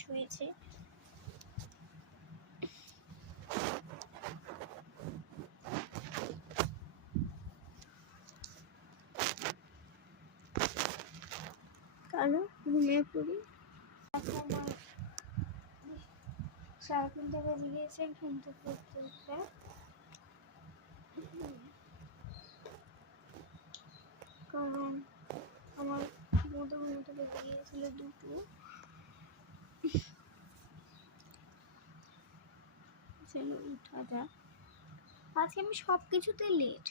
শুয়েছি। কারণ ঘুমিয়ে পড়ি। সাড়ে 3টা বেজে গিয়েছে ঘুম থেকে উঠতে উঠতে। কারণ আমার ঘুমোতে বেজে গিয়েছিল 2টো। চলো উঠা যাক। আজকে আমি সব কিছুতে লেট।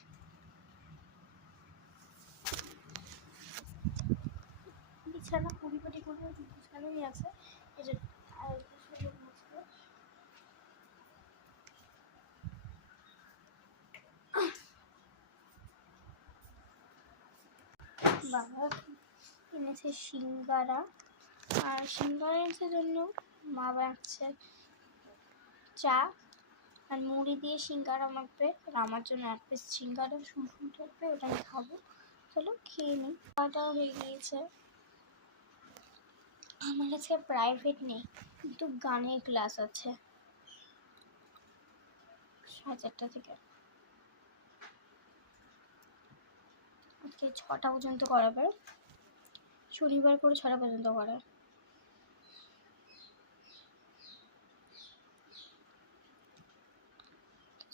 বিছানা পরিপাটি করে গুছানোই আছে। এই যে বাবা এনেছে সিঙ্গারা, আর সিঙ্গারা এনেছে জন্য মা বানাচ্ছে চা আর মুড়ি দিয়ে সিঙ্গারা মাখবে। আর আমার জন্য 1 পিস সিঙ্গারা শুকনো থাকবে, ওটা আমি খাবো। চলো খেয়ে নিই। খাওয়াটাও হয়ে গিয়েছে। আমার কাছে প্রাইভেট নেই, কিন্তু গানের ক্লাস আছে 4:30 থেকে। আজকে 6টা পর্যন্ত করাবে, শনিবার করে 6টা পর্যন্ত করায়।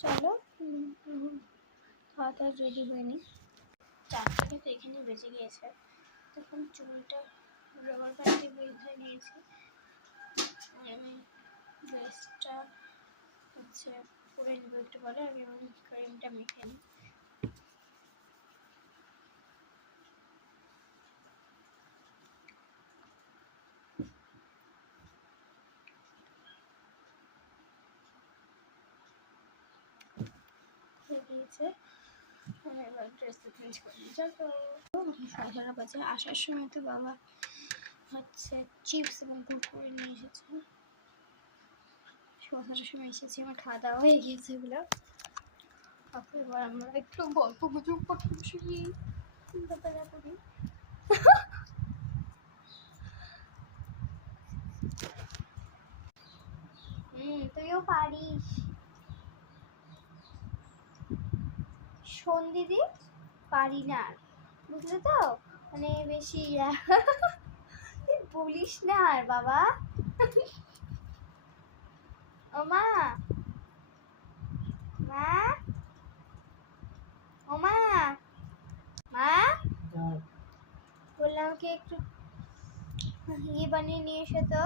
চলো খাওয়া দাওয়া রেডি হয়ে নিই। 4টা তো এখানে বেজে গিয়েছে। তখন চুলটা রবার ব্যান্ডে বেঁধে নিয়েছি। আমি ড্রেসটা হচ্ছে পরে নেব একটু পরে। আগে আমি ক্রিমটা মেখে নিই। হয়ে গিয়েছে, এবার ড্রেসটা চেঞ্জ করে নিই। চলো 11:30 বাজে। আসার সময় তো বাবা হচ্ছে চিপস এবং কুরকুরে নিয়ে এসেছে। 11:30 সময় এসেছি, আমার খাওয়া দাওয়া হয়ে গিয়েছে এগুলো। তারপর এবার আমরা একটু গল্প গুজব করতে বসি, চিন্তাধারা করি। তুইও পারিস। শোন দিদি, পারি না, বুঝলে তো, মানে বেশি বলিস না আর বাবা। ও মা, মা, ও মা, মা বললাম কি একটু ইয়ে বানিয়ে নিয়ে এসে তো।